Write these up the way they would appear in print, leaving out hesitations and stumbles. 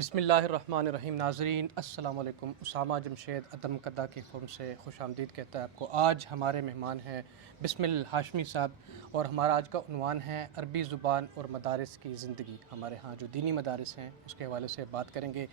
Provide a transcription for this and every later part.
بسم اللہ الرحمن الرحیم. ناظرین السلام علیکم. اسامہ جمشید عدم کدہ کے فورم سے خوش آمدید کہتا ہے آپ کو. آج ہمارے مہمان ہیں بسم الہاشمی صاحب اور ہمارا آج کا عنوان ہے عربی زبان اور مدارس کی زندگی. ہمارے ہاں جو دینی مدارس ہیں اس کے حوالے سے بات کریں گے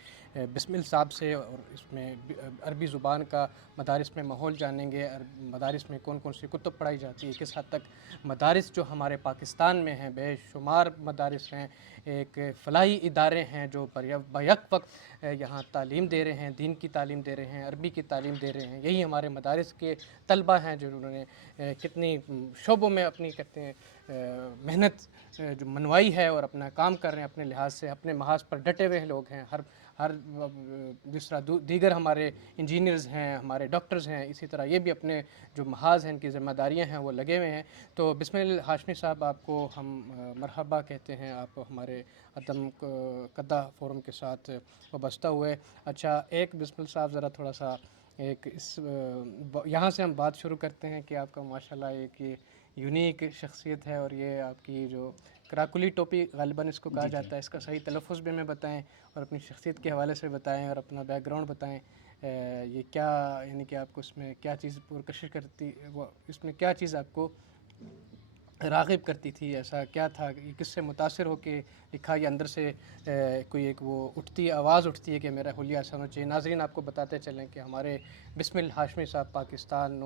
بسم صاحب سے، اور اس میں عربی زبان کا مدارس میں ماحول جانیں گے. مدارس میں کون کون سی کتب پڑھائی جاتی ہے، کس حد تک مدارس جو ہمارے پاکستان میں ہیں، بے شمار مدارس ہیں، ایک فلاحی ادارے ہیں جو بیک وقت یہاں تعلیم دے رہے ہیں، دین کی تعلیم دے رہے ہیں، عربی کی تعلیم دے رہے ہیں. یہی ہمارے مدارس کے طلبہ ہیں جو انہوں نے کتنی شعبوں میں اپنی کہتے ہیں محنت جو منوائی ہے اور اپنا کام کر رہے ہیں اپنے لحاظ سے، اپنے محاذ پر ڈٹے ہوئے لوگ ہیں. ہر جس طرح دیگر ہمارے انجینئرز ہیں، ہمارے ڈاکٹرز ہیں، اسی طرح یہ بھی اپنے جو محاذ ہیں، ان کی ذمہ داریاں ہیں، وہ لگے ہوئے ہیں. تو بسم الہاشمی صاحب آپ کو ہم مرحبا کہتے ہیں. آپ ہمارے عدم کدہ فورم کے ساتھ وابستہ ہوئے. اچھا، ایک بسم اللہ صاحب ذرا تھوڑا سا ایک یہاں سے ہم بات شروع کرتے ہیں کہ آپ کا ماشاءاللہ ایک یونیک شخصیت ہے، اور یہ آپ کی جو کراکلی ٹوپی غالباً اس کو کہا جاتا ہے، اس کا صحیح تلفظ بھی ہمیں بتائیں اور اپنی شخصیت کے حوالے سے بتائیں اور اپنا بیک گراؤنڈ بتائیں. یہ کیا یعنی کہ آپ کو اس میں کیا چیز پرکشش کرتی، وہ اس میں کیا چیز آپ کو راغب کرتی تھی؟ ایسا کیا تھا؟ کس سے متاثر ہو کے لکھا، یا اندر سے کوئی ایک وہ آواز اٹھتی ہے کہ میرا حلیہ ایسا ہونا چاہیے؟ ناظرین آپ کو بتاتے چلیں کہ ہمارے بسم الہاشمی صاحب پاکستان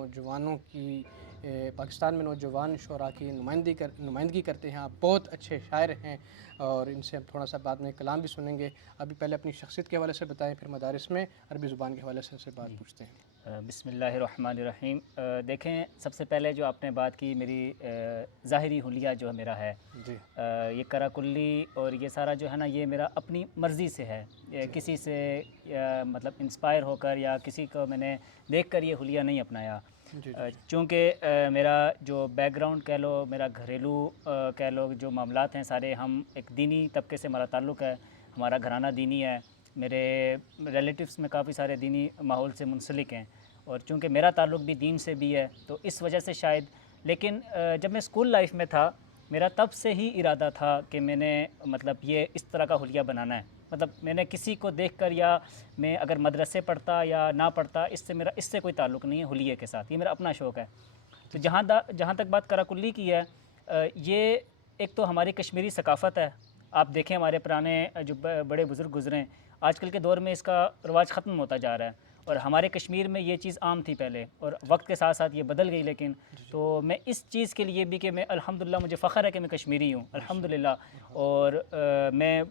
میں نوجوان شعراء کی نمائندگی کرتے ہیں. آپ بہت اچھے شاعر ہیں اور ان سے ہم تھوڑا سا بعد میں کلام بھی سنیں گے. ابھی پہلے اپنی شخصیت کے حوالے سے بتائیں، پھر مدارس میں عربی زبان کے حوالے سے بات پوچھتے ہیں. بسم اللہ الرحمن الرحیم. دیکھیں، سب سے پہلے جو آپ نے بات کی، میری ظاہری حلیہ جو میرا ہے، جی یہ کرا کلی اور یہ سارا جو ہے نا، یہ میرا اپنی مرضی سے ہے. کسی سے مطلب انسپائر ہو کر یا کسی کو میں نے دیکھ کر یہ حلیہ نہیں اپنایا. جی چونکہ میرا جو بیک گراؤنڈ کہہ لو، میرا گھریلو کہہ لو، جو معاملات ہیں سارے، ہم ایک دینی طبقے سے ہمارا تعلق ہے، ہمارا گھرانہ دینی ہے، میرے ریلیٹیوز میں کافی سارے دینی ماحول سے منسلک ہیں، اور چونکہ میرا تعلق بھی دین سے بھی ہے تو اس وجہ سے شاید. لیکن جب میں اسکول لائف میں تھا، میرا تب سے ہی ارادہ تھا کہ میں نے مطلب یہ اس طرح کا حلیہ بنانا ہے. مطلب میں نے کسی کو دیکھ کر، یا میں اگر مدرسے پڑھتا یا نہ پڑھتا، اس سے کوئی تعلق نہیں ہے حلیے کے ساتھ. یہ میرا اپنا شوق ہے. تو جہاں تک بات کرا کلی کی ہے، یہ ایک تو ہماری کشمیری ثقافت ہے. آپ دیکھیں ہمارے پرانے جو بڑے بزرگ گزرے ہیں، آج کل کے دور میں اس کا رواج ختم ہوتا جا رہا ہے، اور ہمارے کشمیر میں یہ چیز عام تھی پہلے، اور وقت کے ساتھ ساتھ یہ بدل گئی. لیکن تو میں اس چیز کے لیے بھی کہ میں الحمدللہ، مجھے فخر ہے کہ میں کشمیری ہوں الحمدللہ. اور میں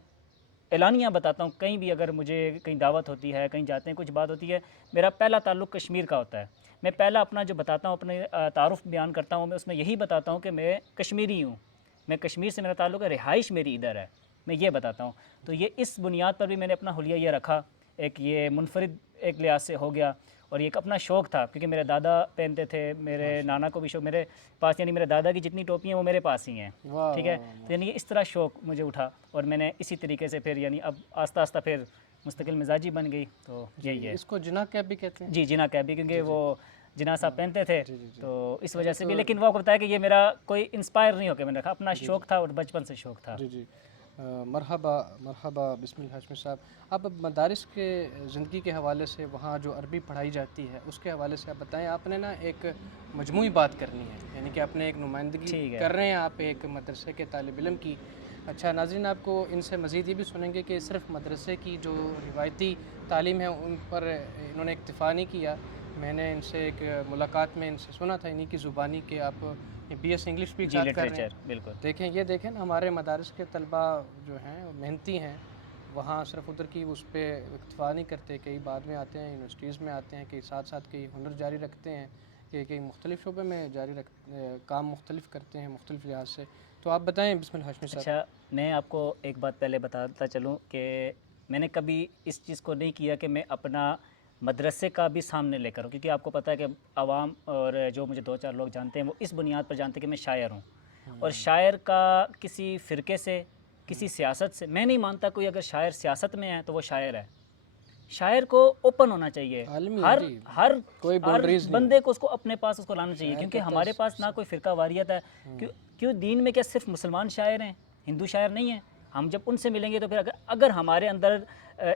اعلانیہ بتاتا ہوں، کہیں بھی اگر مجھے کہیں دعوت ہوتی ہے، کہیں جاتے ہیں، کچھ بات ہوتی ہے، میرا پہلا تعلق کشمیر کا ہوتا ہے. میں پہلا اپنا جو بتاتا ہوں، اپنے تعارف بیان کرتا ہوں، میں اس میں یہی بتاتا ہوں کہ میں کشمیری ہوں، میں کشمیر سے میرا تعلق ہے، رہائش میری ادھر ہے، میں یہ بتاتا ہوں. تو یہ اس بنیاد پر بھی میں نے اپنا حلیہ یہ رکھا. ایک یہ منفرد ایک لحاظ سے ہو گیا، اور یہ ایک اپنا شوق تھا کیونکہ میرے دادا پہنتے تھے، میرے نانا کو بھی شوق میرے پاس، یعنی میرے دادا کی جتنی ٹوپیاں وہ میرے پاس ہی ہیں. ٹھیک ہے، تو یعنی اس طرح شوق مجھے اٹھا، اور میں نے اسی طریقے سے پھر یعنی اب آہستہ آہستہ پھر مستقل مزاجی بن گئی. تو یہی ہے. اس کو جناح کیپ بھی کہتے ہیں. جی، جناح کیپ بھی، کیونکہ وہ جناح صاحب پہنتے تھے تو اس وجہ سے بھی. لیکن وہ بتایا کہ یہ میرا کوئی انسپائر نہیں ہو کے میں نے رکھا، اپنا شوق تھا اور بچپن سے شوق تھا. جی مرحبا بسم اللہ ہاشمی صاحب. آپ مدارس کے زندگی کے حوالے سے، وہاں جو عربی پڑھائی جاتی ہے اس کے حوالے سے آپ بتائیں. آپ نے نا ایک مجموعی بات کرنی ہے، یعنی کہ آپ نے ایک نمائندگی کر رہے ہیں آپ ایک مدرسے کے طالب علم کی. اچھا ناظرین، آپ کو ان سے مزید یہ بھی سنیں گے کہ صرف مدرسے کی جو روایتی تعلیم ہے ان پر انہوں نے اکتفا نہیں کیا. میں نے ان سے ایک ملاقات میں ان سے سنا تھا انہی کی زبانی کہ آپ بی ایس انگلش بھی کر رہے ہیں. بالکل. یہ دیکھیں نا، ہمارے مدارس کے طلبہ جو ہیں محنتی ہیں، وہاں صرف ادھر کی اس پہ اکتفا نہیں کرتے، کئی بعد میں آتے ہیں، یونیورسٹیز میں آتے ہیں، کئی ساتھ ساتھ کئی ہنر جاری رکھتے ہیں، کئی مختلف شعبے میں کام مختلف کرتے ہیں مختلف لحاظ سے. تو آپ بتائیں بسم اللہ ہاشمی صاحب. اچھا، میں آپ کو ایک بات پہلے بتاتا چلوں کہ میں نے کبھی اس چیز کو نہیں کیا کہ میں اپنا مدرسے کا بھی سامنے لے کر ہوں، کیونکہ آپ کو پتہ ہے کہ عوام اور جو مجھے دو چار لوگ جانتے ہیں وہ اس بنیاد پر جانتے ہیں کہ میں شاعر ہوں. اور شاعر کا کسی فرقے سے، کسی سیاست سے میں نہیں مانتا. کوئی اگر شاعر سیاست میں ہے تو وہ شاعر ہے. شاعر کو اوپن ہونا چاہیے، ہر بندے کو اس کو اپنے پاس اس کو لانا چاہیے، کیونکہ ہمارے پاس نہ کوئی فرقہ واریت ہے. کیوں دین میں کیا صرف مسلمان شاعر ہیں، ہندو شاعر نہیں ہیں؟ ہم جب ان سے ملیں گے تو پھر اگر ہمارے اندر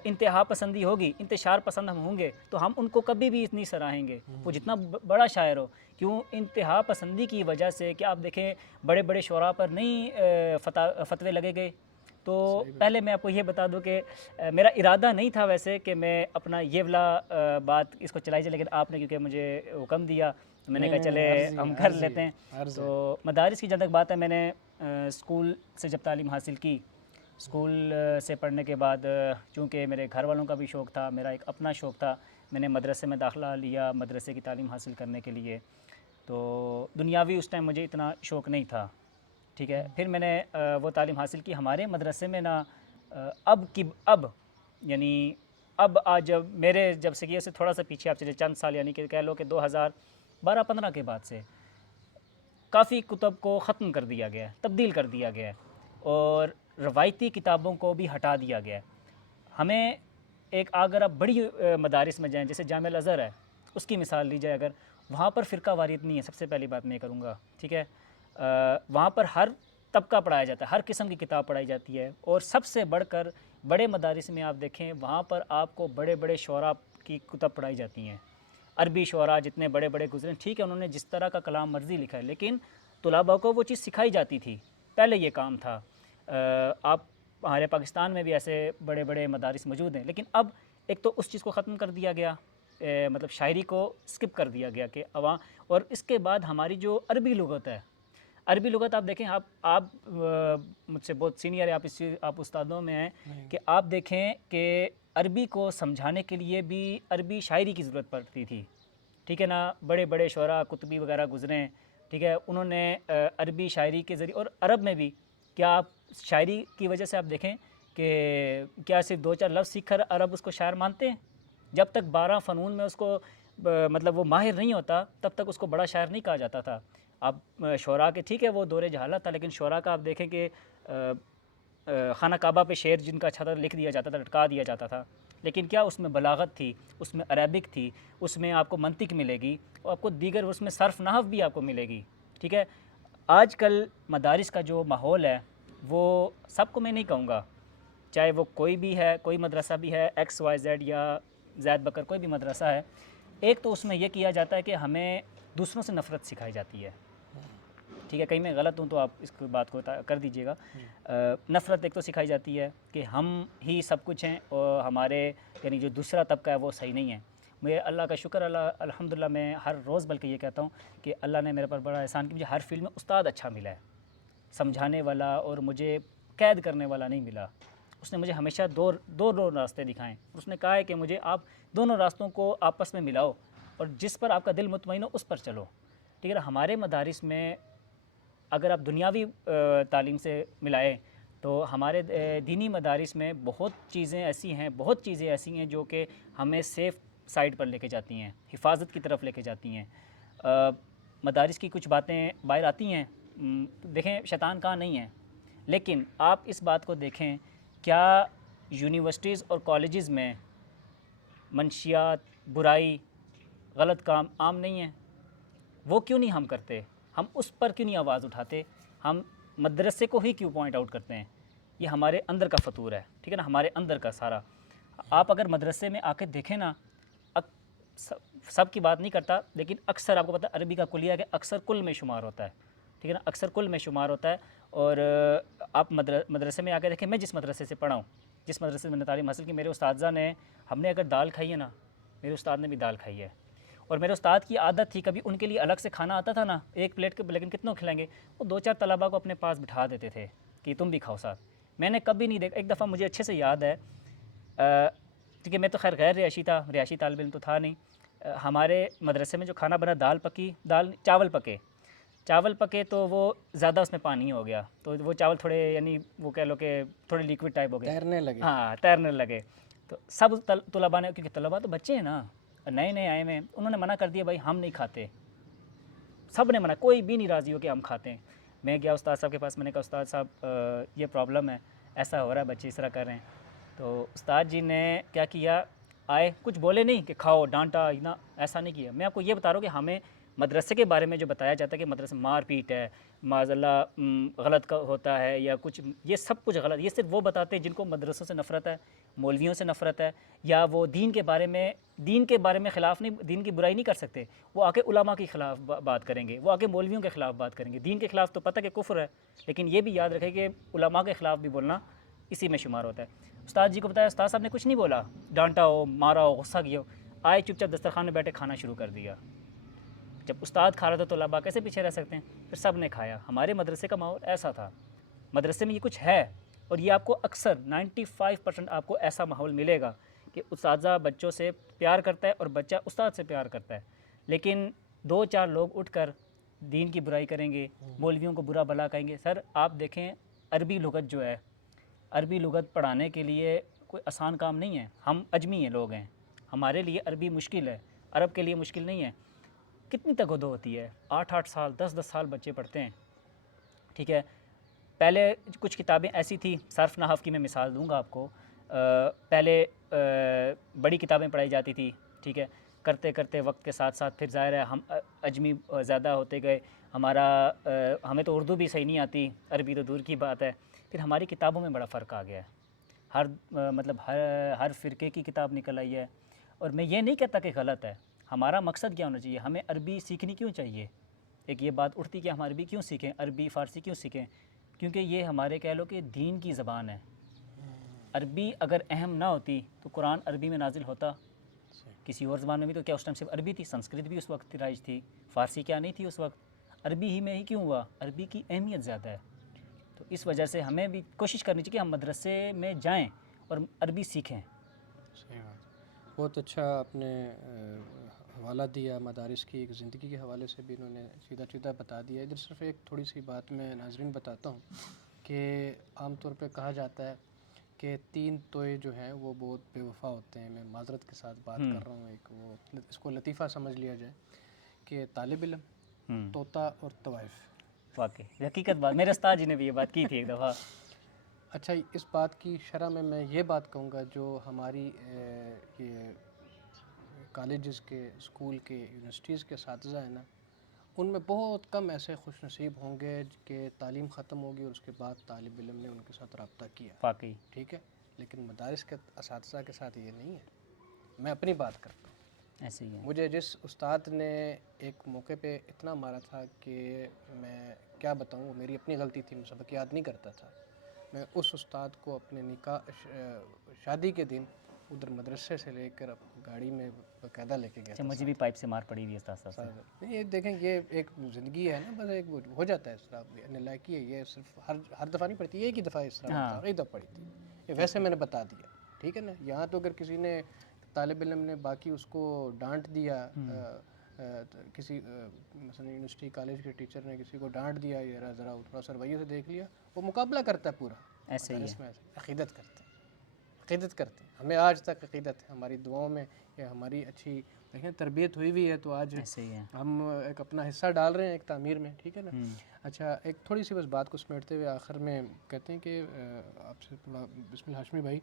انتہا پسندی ہوگی، انتشار پسند ہم ہوں گے تو ہم ان کو کبھی بھی نہیں سراہیں گے، وہ جتنا بڑا شاعر ہو. کیوں انتہا پسندی کی وجہ سے کہ آپ دیکھیں بڑے بڑے شعراء پر نہیں فتوے لگے گئے. تو پہلے میں آپ کو یہ بتا دوں کہ میرا ارادہ نہیں تھا ویسے کہ میں اپنا یہ والا بات اس کو چلائی جائے، لیکن آپ نے کیونکہ مجھے حکم دیا تو میں نے کہا چلے ہم کر لیتے ہیں. تو مدارس کی جہاں تک بات ہے، میں نے اسکول سے جب تعلیم حاصل کی، اسکول سے پڑھنے کے بعد چونکہ میرے گھر والوں کا بھی شوق تھا، میرا ایک اپنا شوق تھا، میں نے مدرسے میں داخلہ لیا مدرسے کی تعلیم حاصل کرنے کے لیے. تو دنیاوی اس ٹائم مجھے اتنا شوق نہیں تھا. ٹھیک ہے، پھر میں نے وہ تعلیم حاصل کی. ہمارے مدرسے میں نا اب یعنی اب آج جب سے سے تھوڑا سا پیچھے آپ چلے چند سال، یعنی کہ کہہ لو کہ 2012-15 کے بعد سے کافی کتب کو ختم کر دیا گیا ہے، تبدیل کر دیا گیا ہے، اور روایتی کتابوں کو بھی ہٹا دیا گیا ہے. ہمیں اگر آپ بڑی مدارس میں جائیں، جیسے جامعہ الازہر ہے، اس کی مثال لی جائے اگر، وہاں پر فرقہ واریت نہیں ہے. سب سے پہلی بات میں یہ کروں گا، ٹھیک ہے، وہاں پر ہر طبقہ پڑھایا جاتا ہے، ہر قسم کی کتاب پڑھائی جاتی ہے. اور سب سے بڑھ کر بڑے مدارس میں آپ دیکھیں، وہاں پر آپ کو بڑے بڑے شعراء کی کتب پڑھائی جاتی ہیں. عربی شعراء جتنے بڑے بڑے گزرے، ٹھیک ہے، انہوں نے جس طرح کا کلام مرضی لکھا ہے، لیکن طلباء کو وہ چیز سکھائی جاتی تھی. پہلے یہ کام تھا. آپ ہمارے پاکستان میں بھی ایسے بڑے بڑے مدارس موجود ہیں، لیکن اب ایک تو اس چیز کو ختم کر دیا گیا، مطلب شاعری کو سکپ کر دیا گیا کہ عوام. اور اس کے بعد ہماری جو عربی لغت ہے، عربی لغت آپ دیکھیں، آپ مجھ سے بہت سینئر ہیں، آپ استادوں میں ہیں، کہ آپ دیکھیں کہ عربی کو سمجھانے کے لیے بھی عربی شاعری کی ضرورت پڑتی تھی. ٹھیک ہے نا، بڑے بڑے شعراء قطبی وغیرہ گزرے، ٹھیک ہے، انہوں نے عربی شاعری کے ذریعے، اور عرب میں بھی کیا آپ شاعری کی وجہ سے آپ دیکھیں کہ کیا صرف 2-4 لفظ سیکھ کر عرب اس کو شاعر مانتے ہیں؟ جب تک 12 فنون میں اس کو مطلب وہ ماہر نہیں ہوتا، تب تک اس کو بڑا شاعر نہیں کہا جاتا تھا. اب شعراء کے ٹھیک ہے وہ دور جہالت تھا، لیکن شعراء کا آپ دیکھیں کہ خانہ کعبہ پہ شعر جن کا چھتر لکھ دیا جاتا تھا، لٹکا دیا جاتا تھا، لیکن کیا اس میں بلاغت تھی، اس میں عربک تھی، اس میں آپ کو منطق ملے گی، اور آپ کو دیگر اس میں صرف نحو بھی آپ کو ملے گی. ٹھیک ہے، آج کل مدارس کا جو ماحول ہے وہ سب کو میں نہیں کہوں گا، چاہے وہ کوئی بھی ہے، کوئی مدرسہ بھی ہے XYZ یا زید بکر کوئی بھی مدرسہ ہے، ایک تو اس میں یہ کیا جاتا ہے کہ ہمیں دوسروں سے نفرت سکھائی جاتی ہے. ٹھیک ہے، کہیں میں غلط ہوں تو آپ اس بات کو کر دیجیے گا. نفرت ایک تو سکھائی جاتی ہے کہ ہم ہی سب کچھ ہیں، اور ہمارے یعنی جو دوسرا طبقہ ہے وہ صحیح نہیں ہے. مجھے اللہ کا شکر، الحمدللہ میں ہر روز بلکہ یہ کہتا ہوں کہ اللہ نے میرے پر بڑا احسان کیا، مجھے ہر فیلڈ میں استاد اچھا ملا ہے، سمجھانے والا اور مجھے قید کرنے والا نہیں ملا. اس نے مجھے ہمیشہ دو راستے دکھائیں. اس نے کہا ہے کہ مجھے آپ دونوں راستوں کو آپس میں ملاؤ، اور جس پر آپ کا دل مطمئن ہو اس پر چلو. ٹھیک ہے، ہمارے مدارس میں اگر آپ دنیاوی تعلیم سے ملائیں تو ہمارے دینی مدارس میں بہت چیزیں ایسی ہیں جو کہ ہمیں سیف سائڈ پر لے کے جاتی ہیں، حفاظت کی طرف لے کے جاتی ہیں. مدارس کی کچھ باتیں باہر آتی ہیں، دیکھیں شیطان کہاں نہیں ہے، لیکن آپ اس بات کو دیکھیں، کیا یونیورسٹیز اور کالجز میں منشیات، برائی، غلط کام عام نہیں ہیں؟ وہ کیوں نہیں ہم کرتے؟ ہم اس پر کیوں نہیں آواز اٹھاتے؟ ہم مدرسے کو ہی کیوں پوائنٹ آؤٹ کرتے ہیں؟ یہ ہمارے اندر کا فطور ہے، ٹھیک ہے نا، ہمارے اندر کا سارا. آپ اگر مدرسے میں آ کے دیکھیں نا، سب کی بات نہیں کرتا، لیکن اکثر آپ کو پتہ عربی کا کلیہ کہ اکثر کل میں شمار ہوتا ہے، ٹھیک ہے نا، اکثر کل میں شمار ہوتا ہے. اور آپ مدرسے میں آ کے دیکھیں، میں جس مدرسے سے پڑھا ہوں، جس مدرسے سے میں نے تعلیم حاصل کی، میرے اساتذہ نے، ہم نے اگر دال کھائی ہے نا، میرے استاد نے بھی دال کھائی ہے. اور میرے استاد کی عادت تھی، کبھی ان کے لیے الگ سے کھانا آتا تھا نا ایک پلیٹ کے، لیکن کتنوں کھلائیں گے، وہ 2-4 طلباء کو اپنے پاس بٹھا دیتے تھے کہ تم بھی کھاؤ ساتھ. میں نے کبھی نہیں دیکھا. ایک دفعہ مجھے اچھے سے یاد ہے، کیونکہ میں تو خیر غیر رہائشی طالب علم تو تھا نہیں. ہمارے مدرسے میں جو کھانا بنا، چاول پکے تو وہ زیادہ اس میں پانی ہو گیا، تو وہ چاول تھوڑے یعنی وہ کہہ لو کہ تھوڑے لیکوڈ ٹائپ ہو گئے، تیرنے لگے. تو سب طلباء نے، کیونکہ طلباء تو بچے ہیں نا، نئے آئے ہیں، انہوں نے منع کر دیا، بھائی ہم نہیں کھاتے. سب نے منع، کوئی بھی نہیں راضی ہو کہ ہم کھاتے ہیں. میں گیا استاد صاحب کے پاس، میں نے کہا استاد صاحب یہ پرابلم ہے، ایسا ہو رہا ہے، بچے اس طرح کر رہے ہیں. تو استاد جی نے کیا کیا، آئے، کچھ بولے نہیں کہ کھاؤ، ڈانٹا نا، ایسا نہیں کیا. میں آپ کو یہ بتا رہا ہوں کہ ہمیں مدرسے کے بارے میں جو بتایا جاتا ہے کہ مدرسے مار پیٹ ہے، معاذ اللہ غلط ہوتا ہے یا کچھ، یہ سب کچھ غلط. یہ صرف وہ بتاتے ہیں جن کو مدرسوں سے نفرت ہے، مولویوں سے نفرت ہے، یا وہ دین کے بارے میں خلاف نہیں، دین کی برائی نہیں کر سکتے، وہ آ کے علماء کے خلاف بات کریں گے، وہ آ کے مولویوں کے خلاف بات کریں گے. دین کے خلاف تو پتہ کہ کفر ہے، لیکن یہ بھی یاد رکھیں کہ علماء کے خلاف بھی بولنا اسی میں شمار ہوتا ہے. استاد جی کو بتایا، استاد صاحب نے کچھ نہیں بولا، ڈانٹا ہو، مارا ہو، غصہ کیا ہو، آئے چپ چاپ دسترخوان میں بیٹھے کھانا شروع کر دیا. جب استاد کھا رہا تھا تو طلباء کیسے پیچھے رہ سکتے ہیں؟ پھر سب نے کھایا. ہمارے مدرسے کا ماحول ایسا تھا. مدرسے میں یہ کچھ ہے، اور یہ آپ کو اکثر 95% آپ کو ایسا ماحول ملے گا کہ اساتذہ بچوں سے پیار کرتا ہے اور بچہ استاد سے پیار کرتا ہے. لیکن 2-4 لوگ اٹھ کر دین کی برائی کریں گے، مولویوں کو برا بھلا کہیں گے. سر آپ دیکھیں، عربی لغت جو ہے، عربی لغت پڑھانے کے لیے کوئی آسان کام نہیں ہے. ہم اجمی ہیں، لوگ ہیں، ہمارے لیے عربی مشکل ہے، عرب کے لیے مشکل نہیں ہے. کتنی تگودو ہوتی ہے، 8-8 سال 10-10 سال بچے پڑھتے ہیں. ٹھیک ہے، پہلے کچھ کتابیں ایسی تھیں، صرف نحو کی میں مثال دوں گا آپ کو. پہلے بڑی کتابیں پڑھائی جاتی تھی. ٹھیک ہے، کرتے کرتے وقت کے ساتھ ساتھ پھر ظاہر ہے ہم اجمی زیادہ ہوتے گئے. ہمیں تو اردو بھی صحیح نہیں آتی، عربی تو دور کی بات ہے. پھر ہماری کتابوں میں بڑا فرق آ گیا ہے. ہر فرقے کی کتاب نکل آئی ہے. اور میں یہ نہیں کہتا کہ غلط ہے. ہمارا مقصد کیا ہونا چاہیے؟ ہمیں عربی سیکھنی کیوں چاہیے؟ ایک یہ بات اٹھتی کہ ہم عربی کیوں سیکھیں، عربی فارسی کیوں سیکھیں؟ کیونکہ یہ ہمارے کہہ لو کہ دین کی زبان ہے. عربی اگر اہم نہ ہوتی تو قرآن عربی میں نازل ہوتا؟ کسی اور زبان میں بھی تو کیا اس ٹائم صرف عربی تھی؟ سنسکرت بھی اس وقت رائج تھی، فارسی کیا نہیں تھی اس وقت؟ عربی ہی میں ہی کیوں ہوا؟ عربی کی اہمیت زیادہ ہے. تو اس وجہ سے ہمیں بھی کوشش کرنی چاہیے کہ ہم مدرسے میں جائیں اور عربی سیکھیں. صحیح بات. بہت اچھا آپ نے حوالہ دیا مدارس کی. ایک زندگی کے حوالے سے بھی انہوں نے سیدھا سیدھا بتا دیا. ادھر صرف ایک تھوڑی سی بات میں ناظرین بتاتا ہوں کہ عام طور پہ کہا جاتا ہے کہ 3 توئے جو ہیں وہ بہت بے وفا ہوتے ہیں. میں معذرت کے ساتھ بات کر رہا ہوں، ایک وہ اس کو لطیفہ سمجھ لیا جائے کہ طالب علم، طوطا اور طوائف. واقعی حقیقت بات، میرے استاد جی نے بھی یہ بات کی تھی ایک دفعہ. اچھا، اس بات کی شرح میں یہ بات کہوں گا، جو ہماری یہ کالجز کے، اسکول کے، یونیورسٹیز کے اساتذہ ہیں نا، ان میں بہت کم ایسے خوش نصیب ہوں گے کہ تعلیم ختم ہوگی اور اس کے بعد طالب علم نے ان کے ساتھ رابطہ کیا. واقعی ٹھیک ہے، لیکن مدارس کے اساتذہ کے ساتھ یہ نہیں ہے. میں اپنی بات کرتا ہوں. ایسے ہی ہے. مجھے جس استاد نے ایک موقع پہ اتنا مارا تھا کہ میں کیا بتاؤں، وہ میری اپنی غلطی تھی، میں سبق یاد نہیں کرتا تھا. میں اس استاد کو اپنے نکاح شادی کے دن ادھر مدرسے سے لے کر گاڑی میں باقاعدہ لے کے گیا اچھا، تھا. مجھے بھی پائپ سے مار پڑی ہوئی ہے استاد صاحب سے. یہ دیکھیں، یہ ایک زندگی ہے نا، بس ایک ہو جاتا ہے اس طرح نالائکی ہے. یہ صرف ہر دفعہ نہیں پڑتی، ایک ہی دفعہ اس طرح ہوتا ہے، ایک دفعہ پڑی تھی. یہ ویسے میں نے بتا دیا، ٹھیک ہے نا. یہاں تو اگر کسی نے طالب علم نے باقی اس کو ڈانٹ دیا، کسی مثلا یونیورسٹی کالج کے ٹیچر نے کسی کو ڈانٹ دیا یا ذرا تھوڑا سا رویے سے دیکھ لیا، وہ مقابلہ کرتا ہے پورا. ایسے ہی ہے. اس میں عقیدت کرتے ہیں. ہمیں آج تک عقیدت ہے، ہماری دعاؤں میں، یا ہماری اچھی دیکھیں تربیت ہوئی ہوئی ہے تو آج ایسے ہی ہے. ہم ایک اپنا حصہ ڈال رہے ہیں ایک تعمیر میں. ٹھیک ہے نا. اچھا، ایک تھوڑی سی بس بات کو سمیٹتے ہوئے آخر میں کہتے ہیں کہ آپ سے تھوڑا بسم اللہ ہاشمی بھائی،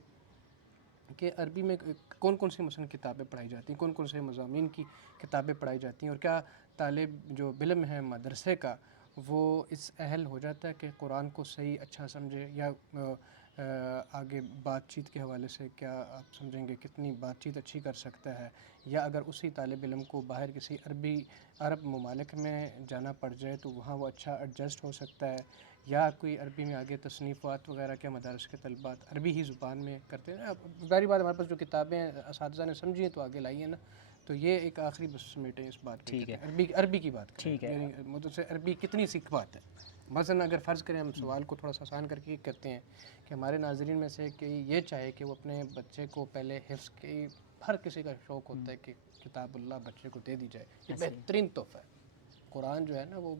کہ عربی میں کون کون سی مثلاً کتابیں پڑھائی جاتی ہیں، کون کون سے مضامین کی کتابیں پڑھائی جاتی ہیں، اور کیا طالب جو علم ہے مدرسے کا وہ اس اہل ہو جاتا ہے کہ قرآن کو صحیح اچھا سمجھے، یا آگے بات چیت کے حوالے سے کیا آپ سمجھیں گے کتنی بات چیت اچھی کر سکتا ہے، یا اگر اسی طالب علم کو باہر کسی عرب ممالک میں جانا پڑ جائے تو وہاں وہ اچھا ایڈجسٹ ہو سکتا ہے، یا کوئی عربی میں آگے تصنیفات وغیرہ کے مدارس کے طلبات عربی ہی زبان میں کرتے ہیں. ظاہری بات ہمارے پاس جو کتابیں اساتذہ نے سمجھی ہیں تو آگے لائی ہیں نا. تو یہ ایک آخری بس سمیٹیں اس بات پہ، ٹھیک ہے. عربی کی بات کریں. ٹھیک ہے. یعنی مطلب سے عربی کتنی سیکھ بات ہے. مثلاً اگر فرض کریں، ہم سوال کو تھوڑا سا آسان کر کے کرتے ہیں کہ ہمارے ناظرین میں سے کہ یہ چاہے کہ وہ اپنے بچے کو پہلے حفظ کی، ہر کسی کا شوق ہوتا ہے کہ کتاب اللہ بچے کو دے دی جائے. یہ بہترین تحفہ ہے. قرآن جو ہے نا وہ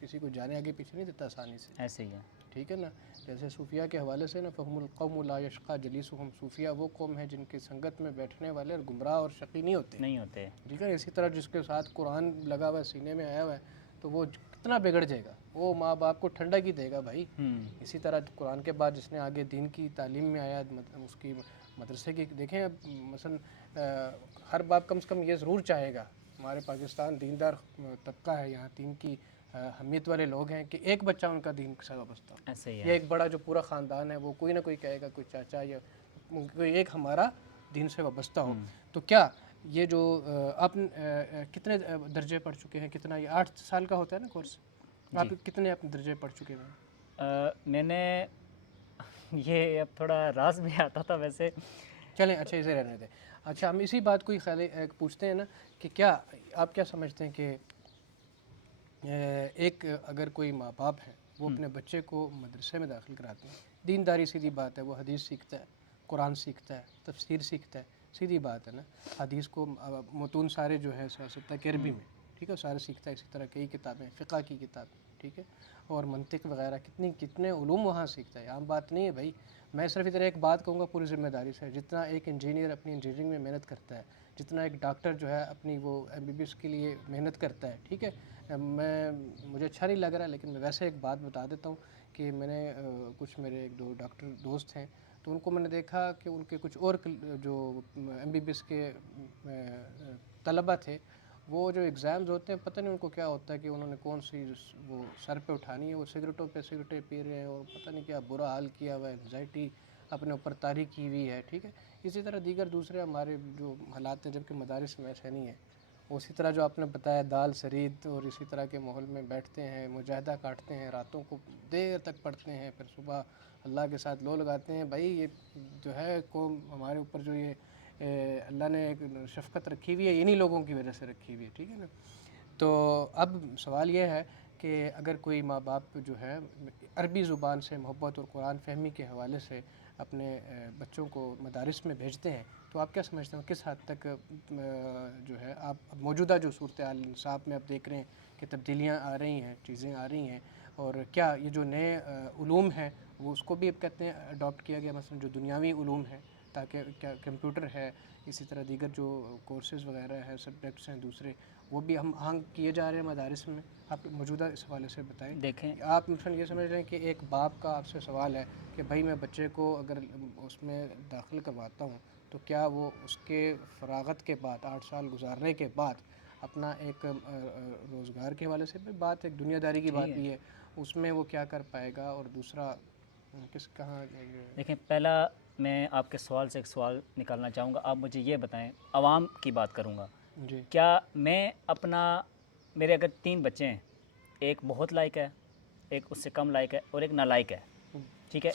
کسی کو جانے آگے پیچھے نہیں دیتا آسانی سے. ایسے ہی ہے. ٹھیک ہے نا. جیسے صوفیہ کے حوالے سے نا، فہم القوم لا یشقى جلیسهم، صوفیہ وہ قوم ہے جن کی سنگت میں بیٹھنے والے اور گمراہ اور شقی نہیں ہوتے. ٹھیک ہے. اسی طرح جس کے ساتھ قرآن لگا ہوا ہے، سینے میں آیا ہوا ہے، تو وہ کتنا بگڑ جائے گا، وہ ماں باپ کو ٹھنڈک ہی دے گا بھائی. اسی طرح قرآن کے بعد جس نے آگے دین کی تعلیم میں آیا، اس کی مدرسے کی دیکھیں، اب مثلا ہر باپ کم سے کم یہ ضرور چاہے گا ہمارے پاکستان دیندار طبقہ ہے، یہاں دین کی اہمیت والے لوگ ہیں کہ ایک بچہ ان کا دین سے وابستہ ہو، ایسے ہی یا ہے. ایک بڑا جو پورا خاندان ہے وہ کوئی نہ کوئی کہے گا، کوئی چاچا یا کوئی ایک ہمارا دین سے وابستہ ہو. تو کیا یہ جو آپ کتنے درجے پڑھ چکے ہیں؟ کتنا یہ 8 سال کا ہوتا ہے نا کورس؟ آپ کتنے اپنے درجے پڑھ چکے ہیں؟ میں نے یہ اب تھوڑا راز میں آتا تھا ویسے. چلیں اچھا اسے رہنے دیں. اچھا ہم اسی بات کو ہی خیال پوچھتے ہیں نا کہ کیا آپ کیا سمجھتے ہیں کہ ایک اگر کوئی ماں باپ ہے وہ اپنے بچے کو مدرسے میں داخل کراتے ہیں، دینداری سیدھی بات ہے، وہ حدیث سیکھتا ہے، قرآن سیکھتا ہے، تفسیر سیکھتا ہے، سیدھی بات ہے نا. حدیث کو متون سارے جو ہے سیاست کی عربی میں، ٹھیک ہے، سارے سیکھتا ہے. اسی طرح کئی کتابیں، فقہ کی کتاب، ٹھیک ہے، اور منطق وغیرہ کتنے علوم وہاں سیکھتا ہے. عام بات نہیں ہے بھائی. میں صرف ادھر ایک بات کہوں گا پوری ذمہ داری سے، جتنا ایک انجینئر اپنی انجینئرنگ میں محنت کرتا ہے، جتنا ایک ڈاکٹر جو ہے اپنی وہ MBBS کے لیے محنت کرتا ہے، ٹھیک ہے. مجھے اچھا نہیں لگ رہا لیکن میں ویسے ایک بات بتا دیتا ہوں کہ میں نے کچھ میرے ایک دو ڈاکٹر دوست ہیں تو ان کو میں نے دیکھا کہ ان کے کچھ اور جو MBBS کے طلبہ تھے، وہ جو ایگزامز ہوتے ہیں پتہ نہیں ان کو کیا ہوتا ہے کہ انہوں نے کون سی وہ سر پہ اٹھانی ہے، وہ سگریٹوں پہ سگریٹیں پی رہے ہیں اور پتہ نہیں کیا برا حال کیا ہوا ہے، انزائٹی اپنے اوپر طاری کی ہوئی ہے، ٹھیک ہے. اسی طرح دیگر دوسرے ہمارے جو حالات ہیں جبکہ مدارس میں ایسا نہیں ہے. اسی طرح جو آپ نے بتایا دال سرید، اور اسی طرح کے ماحول میں بیٹھتے ہیں، مجاہدہ کاٹتے ہیں، راتوں کو دیر تک پڑھتے ہیں، پھر صبح اللہ کے ساتھ لو لگاتے ہیں. بھائی یہ جو ہے قوم ہمارے اوپر جو یہ اللہ نے ایک شفقت رکھی ہوئی ہے انہی لوگوں کی وجہ سے رکھی ہوئی ہے، ٹھیک ہے نا. تو اب سوال یہ ہے کہ اگر کوئی ماں باپ جو ہے عربی زبان سے محبت اور قرآن فہمی کے حوالے سے اپنے بچوں کو مدارس میں بھیجتے ہیں تو آپ کیا سمجھتے ہیں کس حد تک جو ہے آپ اب موجودہ جو صورتحال انصاف میں آپ دیکھ رہے ہیں کہ تبدیلیاں آ رہی ہیں، چیزیں آ رہی ہیں، اور کیا یہ جو نئے علوم ہیں وہ اس کو بھی اب کہتے ہیں اڈاپٹ کیا گیا، مثلا جو دنیاوی علوم ہیں تاکہ کیا کمپیوٹر ہے، اسی طرح دیگر جو کورسز وغیرہ ہیں، سبجیکٹس ہیں دوسرے، وہ بھی ہم آہنگ کیے جا رہے ہیں مدارس میں؟ آپ موجودہ اس حوالے سے بتائیں. دیکھیں آپ مثلا یہ سمجھ رہے ہیں کہ ایک باپ کا آپ سے سوال ہے کہ بھائی میں بچے کو اگر اس میں داخل کرواتا ہوں تو کیا وہ اس کے فراغت کے بعد 8 سال گزارنے کے بعد اپنا ایک روزگار کے حوالے سے بھی بات، ایک دنیا داری کی بات بھی ہے، اس میں وہ کیا کر پائے گا، اور دوسرا کہاں دیکھیں پہلا میں آپ کے سوال سے ایک سوال نکالنا چاہوں گا. آپ مجھے یہ بتائیں، عوام کی بات کروں گا، جی کیا میں میرے اگر 3 بچے ہیں، ایک بہت لائق ہے، ایک اس سے کم لائق ہے، اور ایک نالائق ہے، ٹھیک ہے،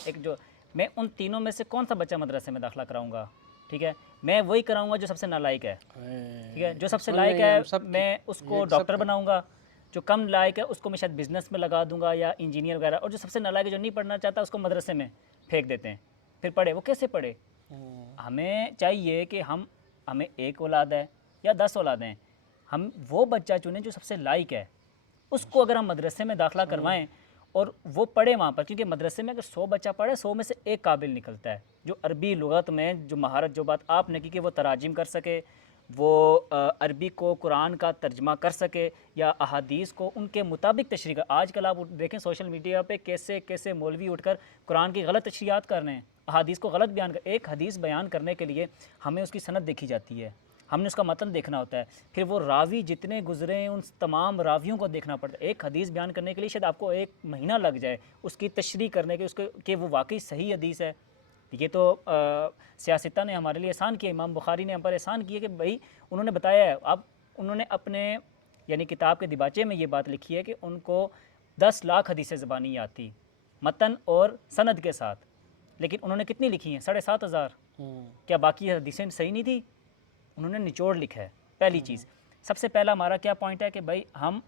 میں ان تینوں میں سے کون سا بچہ مدرسے میں داخلہ کراؤں گا؟ ٹھیک ہے، میں وہی کراؤں گا جو سب سے نالائق ہے، ٹھیک ہے. جو سب سے لائق ہے میں اس کو ڈاکٹر بناؤں گا، جو کم لائق ہے اس کو میں شاید بزنس میں لگا دوں گا یا انجینئر وغیرہ، اور جو سب سے نالائق ہے جو نہیں پڑھنا چاہتا اس کو مدرسے میں پھینک دیتے ہیں. پھر پڑھے وہ کیسے پڑھے؟ ہمیں چاہیے کہ ہمیں 1 اولاد ہے یا 10 اولادیں ہیں، ہم وہ بچہ چنیں جو سب سے لائق ہے، اس کو اگر ہم مدرسے میں داخلہ کروائیں اور وہ پڑھے وہاں پر، کیونکہ مدرسے میں اگر 100 بچہ پڑھے 100 میں سے 1 قابل نکلتا ہے جو عربی لغت میں جو مہارت، جو بات آپ نے کی کہ وہ تراجم کر سکے، وہ عربی کو قرآن کا ترجمہ کر سکے یا احادیث کو ان کے مطابق تشریح کر. آج کل آپ دیکھیں سوشل میڈیا پہ کیسے مولوی اٹھ کر قرآن کی غلط تشریحات کر رہے ہیں، احادیث کو غلط بیان ایک حدیث بیان کرنے کے لیے ہمیں اس کی سند دیکھی جاتی ہے، ہم نے اس کا متن دیکھنا ہوتا ہے، پھر وہ راوی جتنے گزرے ہیں ان تمام راویوں کو دیکھنا پڑتا ہے. ایک حدیث بیان کرنے کے لیے شاید آپ کو 1 مہینہ لگ جائے اس کی تشریح کرنے کے، کہ وہ واقعی صحیح حدیث ہے. یہ تو سیاستہ نے ہمارے لیے احسان کیا، امام بخاری نے ہم پر احسان کیا کہ بھائی انہوں نے بتایا ہے. اب انہوں نے اپنے یعنی کتاب کے دیباچے میں یہ بات لکھی ہے کہ ان کو 10 لاکھ حدیثیں زبانی آتی متن اور سند کے ساتھ، لیکن انہوں نے کتنی لکھی ہیں؟ 7,500. کیا باقی حدیثیں صحیح نہیں تھی؟ انہوں نے نچوڑ لکھا ہے. پہلی چیز، سب سے پہلا ہمارا کیا پوائنٹ ہے کہ بھائی ہم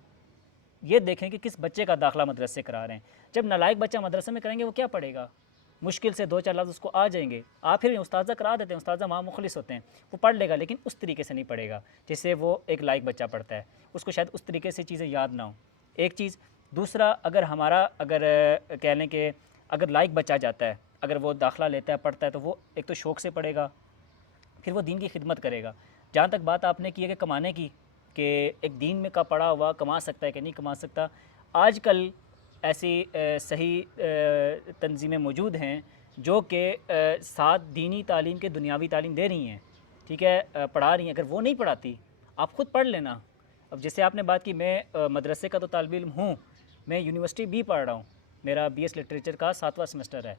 یہ دیکھیں کہ کس بچے کا داخلہ مدرسے کرا رہے ہیں. جب نالائق بچہ مدرسے میں کریں گے وہ کیا پڑھے گا؟ مشکل سے 2-4 لفظ اس کو آ جائیں گے، آپ پھر استاذہ کرا دیتے ہیں، استاذہ وہاں مخلص ہوتے ہیں، وہ پڑھ لے گا لیکن اس طریقے سے نہیں پڑھے گا جیسے وہ ایک لائق بچہ پڑھتا ہے، اس کو شاید اس طریقے سے چیزیں یاد نہ ہوں. ایک چیز. دوسرا، اگر کہہ لیں کہ اگر لائق بچہ جاتا ہے، اگر وہ داخلہ لیتا ہے پڑھتا ہے تو وہ ایک تو شوق سے پڑھے گا، پھر وہ دین کی خدمت کرے گا. جہاں تک بات آپ نے کی ہے کہ کمانے کی، کہ ایک دین میں کا پڑھا ہوا کما سکتا ہے کہ نہیں کما سکتا، آج کل ایسی صحیح تنظیمیں موجود ہیں جو کہ ساتھ دینی تعلیم کے دنیاوی تعلیم دے رہی ہیں، ٹھیک ہے، پڑھا رہی ہیں. اگر وہ نہیں پڑھاتی آپ خود پڑھ لینا، اب جیسے آپ نے بات کی، میں مدرسے کا تو طالب علم ہوں، میں یونیورسٹی بھی پڑھ رہا ہوں، میرا بی ایس لٹریچر کا 7واں سیمسٹر ہے،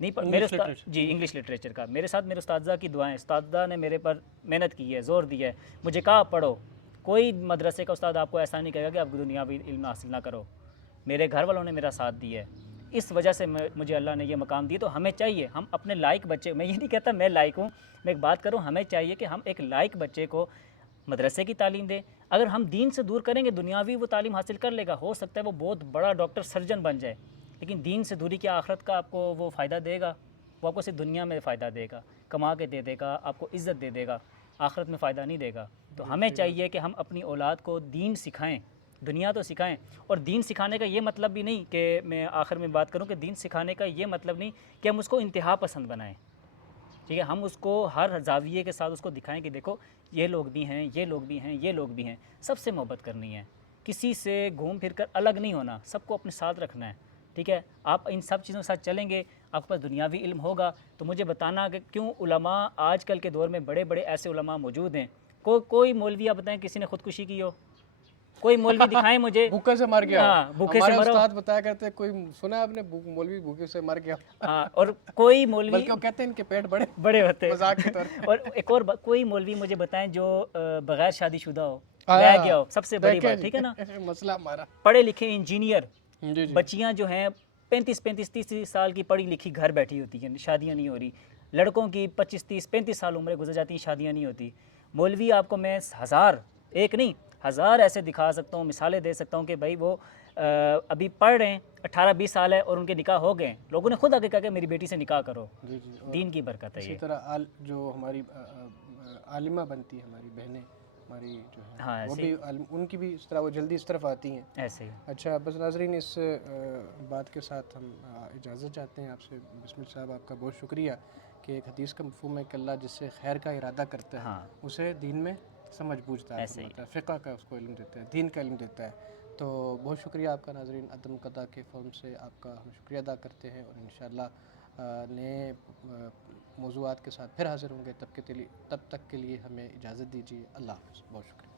نہیں میرے استاد جی انگلش لٹریچر کا، میرے ساتھ میرے استاذہ کی دعائیں، استاذہ نے میرے پر محنت کی ہے، زور دیا ہے، مجھے کہا پڑھو، کوئی مدرسے کا استاد آپ کو ایسا نہیں کہے گا کہ آپ دنیاوی علم حاصل نہ کرو، میرے گھر والوں نے میرا ساتھ دیا ہے، اس وجہ سے مجھے اللہ نے یہ مقام دی، تو ہمیں چاہیے ہم اپنے لائق بچے، میں یہ نہیں کہتا میں لائق ہوں، میں ایک بات کروں، ہمیں چاہیے کہ ہم ایک لائق بچے کو مدرسے کی تعلیم دیں، اگر ہم دین سے دور کریں گے دنیاوی وہ تعلیم حاصل کر لے گا، ہو سکتا ہے وہ بہت بڑا ڈاکٹر سرجن بن جائے، لیکن دین سے دوری کی آخرت کا آپ کو وہ فائدہ دے گا، وہ آپ کو صرف دنیا میں فائدہ دے گا، کما کے دے گا، آپ کو عزت دے گا، آخرت میں فائدہ نہیں دے گا، تو ہمیں چاہیے کہ ہم اپنی اولاد کو دین سکھائیں، دنیا تو سکھائیں، اور دین سکھانے کا یہ مطلب بھی نہیں کہ میں آخر میں بات کروں کہ دین سکھانے کا یہ مطلب نہیں کہ ہم اس کو انتہا پسند بنائیں، ٹھیک ہے، ہم اس کو ہر زاویے کے ساتھ اس کو دکھائیں کہ دیکھو یہ لوگ بھی ہیں، یہ لوگ بھی ہیں، یہ لوگ بھی ہیں، سب سے محبت کرنی ہے، کسی سے گھوم پھر کر الگ نہیں ہونا، سب کو اپنے ساتھ رکھنا ہے، ٹھیک ہے، آپ ان سب چیزوں کے ساتھ چلیں گے، آپ کے پاس دنیاوی علم ہوگا، تو مجھے بتانا کہ کیوں علماء آج کل کے دور میں بڑے بڑے ایسے علماء موجود ہیں، کوئی مولوی آپ بتائیں کسی نے خودکشی کی ہو، کوئی مولوی دکھائیں مجھے، بھوکے سے مر گیا ہاں بھوکے سے ہمارے مرو، استاد بتایا کرتے کوئی سنا آپ نے مولوی بھوکے سے مر گیا ہاں، اور کوئی مولوی بلکہ وہ کہتے ہیں ان کے پیٹ بڑے ہوتے مذاق کے طور اور ایک اور کوئی مولوی مجھے بتائیں جو بغیر شادی شدہ ہو، ہاں رہ گیا ہو، سب سے بڑی دیکھیں بات، ٹھیک ہے نا، مسئلہ ہمارا پڑھے لکھے انجینئر جی جی بچیاں جو ہیں 35 سال کی پڑھی لکھی گھر بیٹھی ہوتی ہیں، شادیاں نہیں ہو رہی، لڑکوں کی 25 30 35 سال عمریں گزر جاتی ہیں، شادیاں نہیں ہوتی، مولوی آپ کو میں ہزار، ایک نہیں ہزار ایسے دکھا سکتا ہوں، مثالیں دے سکتا ہوں کہ بھائی وہ ابھی پڑھ رہے ہیں، 18 20 سال ہے اور ان کے نکاح ہو گئے ہیں، لوگوں نے خود آگے کہا کہ میری بیٹی سے نکاح کرو، جی جی اور دین کی برکت ہے اسی یہ، طرح جو ہماری عالمہ بنتی ہے ہماری بہنیں ہماری جو ہیں ہاں وہ ایسے بھی ہی، ان کی بھی اس طرح وہ جلدی اس طرف آتی ہیں. ایسے ہی، اچھا بس ناظرین اس بات کے ساتھ ہم اجازت چاہتے ہیں آپ سے. بسم اللہ صاحب آپ کا بہت شکریہ کہ ایک حدیث کا مفہوم ہے کہ اللہ جس سے خیر کا ارادہ کرتا ہے ہاں اسے دین میں سمجھ بوجھ عطا ایسے ہی، فرماتا ہے, فقہ کا اس کو علم دیتا ہے, دین کا علم دیتا ہے. تو بہت شکریہ آپ کا ناظرین. عدم قضا کے فورم سے آپ کا ہم شکریہ ادا کرتے ہیں اور انشاءاللہ نئے موضوعات کے ساتھ پھر حاضر ہوں گے. تب تک کے لیے ہمیں اجازت دیجیے. اللہ حافظ. بہت شکریہ.